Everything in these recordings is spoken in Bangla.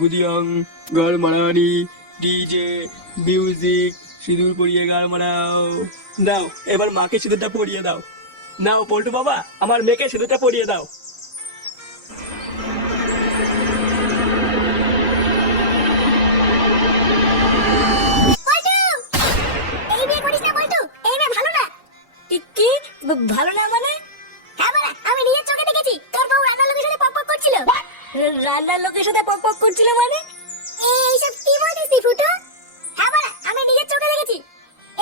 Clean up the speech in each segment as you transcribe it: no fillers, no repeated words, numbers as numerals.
গুদিয়ং গাড় মারানি ডিজে মিউজিক সিঁদুর পরিয়ে গাড় মারাও। দাও এবার মাকে সিঁদুরটা পরিয়ে দাও। নাও পল্টু বাবা, আমার মেয়েকে সিঁদুরটা পরিয়ে দাও। ভালো না মানে? হ্যাঁ মানে আমি নিজের চোখে দেখেছি তোর বউ রান্নার লোকের সাথে পক পক করছিল। রান্নার লোকের সাথে পক পক করছিল মানে? এইসব কি বলছিস ফুটো? হ্যাঁ মানে আমি নিজের চোখে দেখেছি।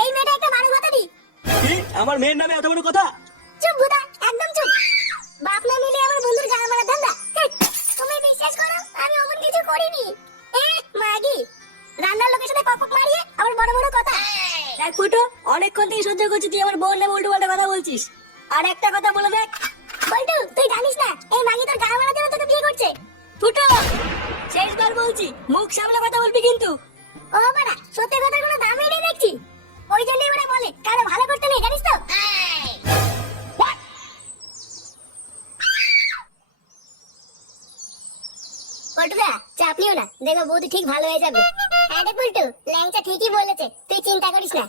এই মেয়েটা একটা মানুষ মাতারি। কি আমার মেয়ের নামে এত বড় কথা? চুপ বুদা, একদম চুপ। বাপলা মিলে আমার বন্ধুর গায়ে মারা ধান্দা। তুমি বিশ্বাস করো আমি অমন কিছু করিনি। মাগি রান্নার লোকের সাথে পক পক মারিয়ে আমার বড় বড় কথা। দেখ ফুটো, অনেকক্ষণ থেকে সহ্য করছি তুই আমার বউর নামে উল্টো পাল্টা কথা বলছিস। আর একটা কথা বলে দেখ বল্টু, তুই জানিস না এই মাগি তোর গায়ে মারার জন্য তোকে বিয়ে করছে। ফুটো শেষবার বলছি মুখ সামলে কথা বলবি কিন্তু। ও বাড়া, সত্যি কথার কোনো দামই নেই দেখছি। ওই জন্যই ওরা বলে কারো ভালো করতে নেই, জানিস তো? পল্টুদা চাপ নিও না, দেখো বৌদি ঠিক ভালো হয়ে যাবে। হ্যাঁ রে পল্টু, ল্যাংচা ঠিকই বলেছে, তুই চিন্তা করিস না।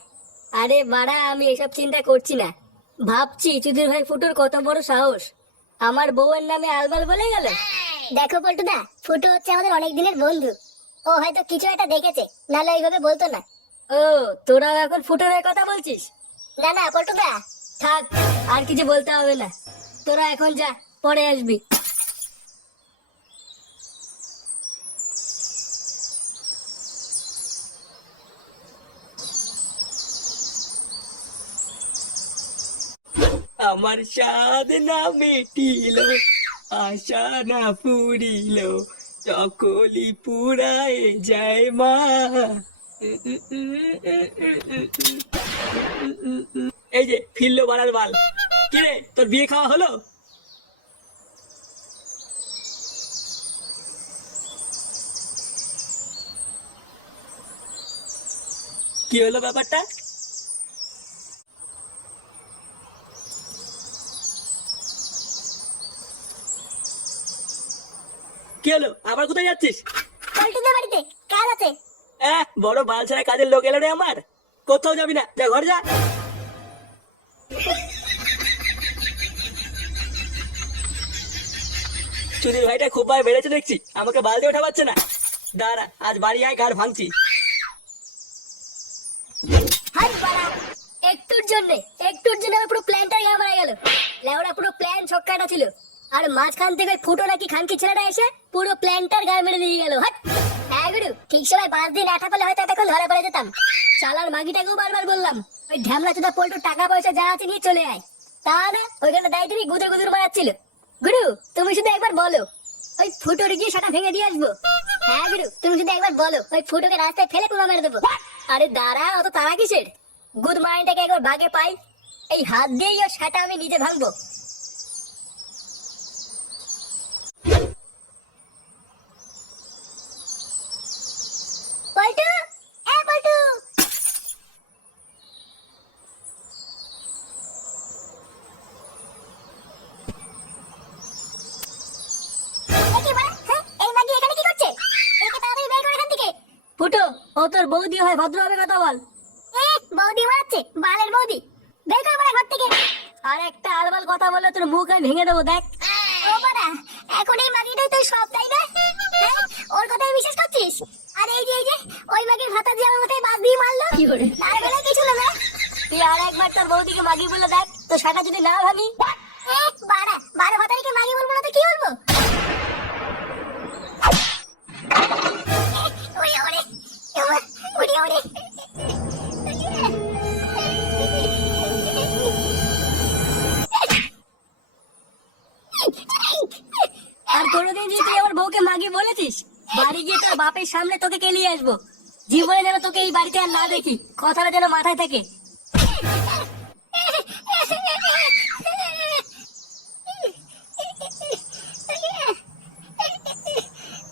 আরে বাড়া আমি এসব চিন্তা করছি না, ভাবছি চুদির ভাই ফুটোর কত বড় সাহস আমার বউয়ের নামে আলবাল বলে গেল। দেখো পল্টুদা, ফুটো হচ্ছে আমাদের অনেক দিনের বন্ধু, ও হয়তো কিছু একটা দেখেছে, নাহলে এইভাবে বলতো না। ও তোরা এখন ফুটোর হয়ে কথা বলছিস? না না পল্টুদা থাক, আর কিছু বলতে হবে না, তোরা এখন যা, পরে আসবি। আমার স্বাদ না মিটিল, আশা না ফুরিল, চকলি পুরায় যায় মা। এই যে ফিরলো বাড়ার বাল। কিরে তোর বিয়ে খাওয়া হলো? কি হলো ব্যাপারটা? কি হলো, আবার কোথায় যাচ্ছিস? পল্টুদের বাড়িতে কাজ আছে। বড় বাল ছাড়া কাজের লোক এলো রে আমার। কোথাও যাবি না, যা ঘর যা। চুদির ভাইটা খুব ভাই বেড়েছে দেখছি, আমাকে বাল দিয়ে ওঠা পাচ্ছে না। দাঁড়া আজ বাড়ি আয়, গাড় ভাঙছি। হাই বাড়া, একটুর জন্য আমার পুরো প্ল্যানটাই গা মারা গেল। লেওড়া পুরো প্ল্যান ছক্কাটা ছিল, আর মাঝখান থেকে ফুটো নাকি খানকি ছেলেটা এসে পুরো প্ল্যানটার গায়ে মেরে দিয়ে গেল। হাট! হ্যাঁ গুরু, ঠিক সময় 5 দিন আঠা পেলে হয়তো এতক্ষণ ধরা পড়ে যেতাম। শালার মাগিটাকেও বারবার বললাম ওই ঢ্যামলা চোদা পল্টু টাকা পয়সা যা আছে নিয়ে চলে আয়, তা না ওইখানে দায়িত্ব নিয়ে গুদুর গুদুর মারাচ্ছিল। গুরু তুমি শুধু একবার বলো ওই ফুটোর গিয়ে সেটা ভেঙে দিয়ে আসবো। হ্যাঁ গুরু তুমি শুধু একবার বলো ওই ফুটোকে রাস্তায় ফেলে পুরো মেরে দেবো। আরে দাঁড়া, অত তারা কিসের? গুড মাইন্ডটাকে একবার বাগে পাই, এই হাত দিয়েই ওর সেটা আমি নিজে ভাঙবো। পল্টু, পল্টু ফুটো, ও তোর বৌদি হয়, ভদ্রভাবে কথা বল। বৌদি মারছে, বালের বৌদি, বের কর বাড়া ঘর থেকে। আর একটা আলবাল কথা বলে তোর মুখ আমি ভেঙে দেবো দেখ। ও বাড়া, এখন এই মাগিটাই তোর সব, তাই না? ওর কথাই বিশ্বাস করছিস? আর এই যে ওই মাগির ভাতা দিয়ে আমার মাথায় বাস দিয়ে মারলো, তার বেলায় কিছু না। তুই আর একবার তোর বৌদিকে মাগি বলে দেখ, তো সেটা যদি না ভাঙি। বাড়া, 12 ভাতারিকে মাগি বলবো না তো কি বলবো? আর কোনোদিন যদি তুই আমার বউকে মাগি বলেছিস, বাড়ি গিয়ে তোর বাপের সামনে তোকে কেলিয়ে আসবো। জীবনে যেন তোকে এই বাড়িতে আর না দেখি, কথাটা যেন মাথায় থাকে।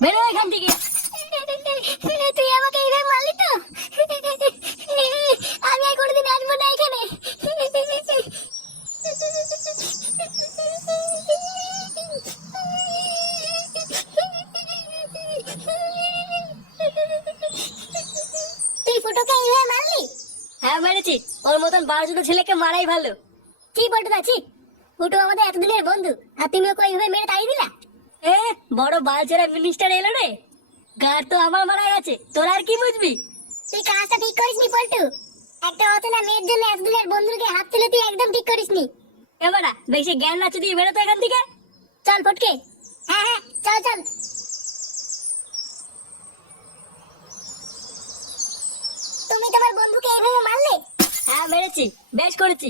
বেরো এখান থেকে। তুই আমাকে এইভাবে মারলি তো, আমি আর কোনোদিন আসবো না এখানে। হ্যাঁ মেরেছি, ওর মতন 12 ছেলেকে মারাই ভালো। কি বলতে চাচ্ছি, ফুটো আমাদের এতদিনের বন্ধু, আর তুমি ওকে এইভাবে মেরে তাড়িয়ে দিলা? এ বড় বালচেরা মিনিস্টার এলো রে, গার তো আমার মারা গেছে, তোর আর কি বুঝবি? তুই কাজটা ঠিক করিসনি পল্টু, একটা অচেনা মেয়ের জন্য এতদিনের বন্ধুকে হাত তুলে তুই একদম ঠিক করিসনি। এবারা বেশি জ্ঞান নাচে দিয়ে বেরোতো এখান থেকে। চল ফটকে। হ্যাঁ হ্যাঁ চল চল। তুমি তোমার বন্ধুকে এইভাবে মারলে? হ্যাঁ মেরেছি, বেশ করেছি।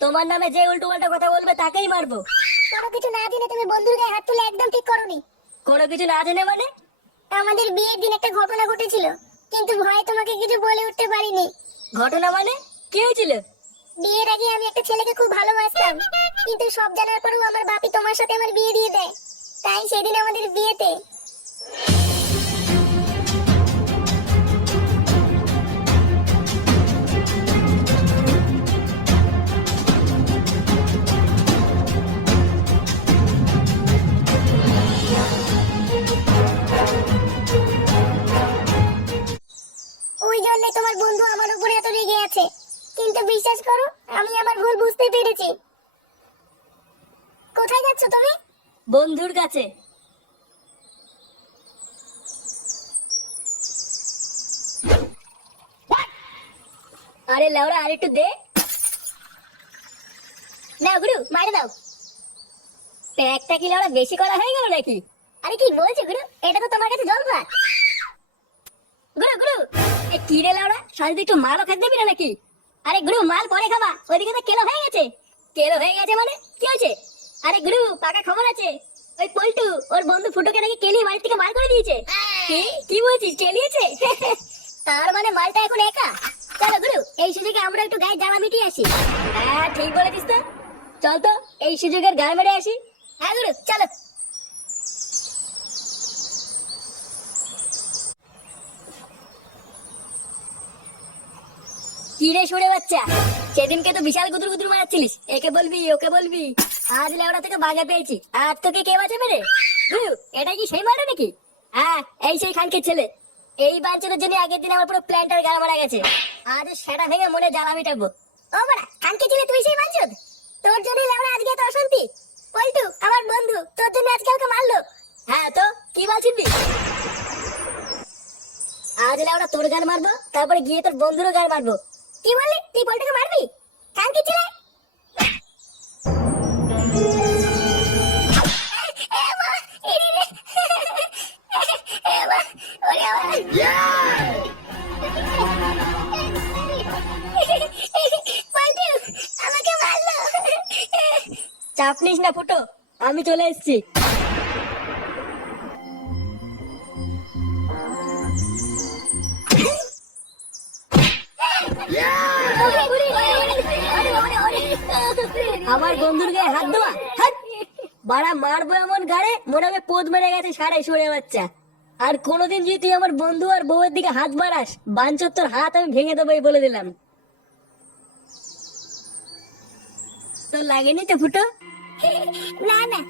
তোমার নামে যে উল্টো পাল্টা কথা বলবে তাকেই মারবো। কোনো কিছু না জেনে তুমি বন্ধুর গায়ে হাত তুলে একদম ঠিক করোনি। কোনো কিছু না জেনে মানে? আমাদের বিয়ের দিন একটা ঘটনা ঘটেছিল, কিন্তু ভয়ে তোমাকে কিছু বলে উঠতে পারিনি। ঘটনা মানে কি হয়েছিল? বিয়ের আগে আমি একটা ছেলেকে খুব ভালোবাসতাম, কিন্তু সব জানার পরেও আমার বাপি তোমার সাথে আমার বিয়ে দিয়ে দেয়। তাই সেদিন আমাদের বিয়েতে ওই জন্য তোমার বন্ধু আমার উপরে এত রেগে আছে। কিন্তু বিশ্বাস করো, আমি আমার ভুল বুঝতে পেরেছি। কোথায় যাচ্ছ তুমি? বন্ধুর কাছে। আরে লাউরা আরেকটু দে। নাও গুরু, মারে দাও। প্যাকটা কি লাউরা বেশি করা হয়ে গেল নাকি? আরে কি বলছো গুরু, এটা তো তোমার কাছে জল ভাত। গুরু গুরু, এ কি রে লাউরা, সাথে একটু মালও খেতে দিবি না নাকি? আরে গুরু মাল পরে খাবা, ওইদিকে তো কেলো হয়ে গেছে। কেলো হয়ে গেছে মানে কি হয়েছে? আরে গুরু পাকা খবর আছে, ওই পল্টু ওর বন্ধু ফুটোকে নাকি কেলিয়ে বাড়ি থেকে বার করে দিয়েছে। কি কি বলছিস, কেলিয়েছে? তার মানে মালটা এখন একা। চলো গুরু, এই সুযোগে আমরা একটু গায়ে জ্বালা মিটিয়ে আসি। হ্যাঁ ঠিক বলেছিস তো, চল তো এই সুযোগের গায়ে মেরে আসি। হ্যাঁ গুরু চলো। কি রে শুনে বাচ্চা, সেদিনকে তো বিশাল গুদুর গুদুর মারাচ্ছিলিস, একে বলবি ওকে বলবি। আজ লেওড়া থেকে বাগা পেয়েছি, আজ তোকে কে বাঁচাবে রে? এটা কি সেই মারা নাকি? হ্যাঁ এই সেই খানকির ছেলে। এই বাঞ্চনের জন্য আগের দিন আমার পুরো প্ল্যানটার গাড়া মারা গেছে। আজ সেটা ভেঙে মনে জ্বালা মিটাবো। ও মারা খানকি ছেলে, তুই সেই বাঞ্চন? তোর জন্য লেওড়া আজকে এত অশান্তি। পল্টু আমার বন্ধু, তোর জন্য আজকে আমাকে মারলো। হ্যাঁ তো কি বলছিস? আজ লেওড়া তোর গান মারবো, তারপরে গিয়ে তোর বন্ধুরও গান মারবো। কি বললি, তুই পল্টুকে মারবি? খানকি ছেলে। চাপ নিস না ফুটো, আমি চলে এসেছি। আমার বন্ধুর গায়ে হাত দেওয়া, বাড়া মারবো এমন গাড়ে মনে হবে পোদ মেরে গেছে সাড়ে সরে বাচ্চা। আর কোনোদিন যদি তুই আমার বন্ধু আর বউয়ের দিকে হাত বাড়াস, বাঞ্চর তোর হাত আমি ভেঙে দেবো বলে দিলাম। তো লাগেনি তো ফুটো? না না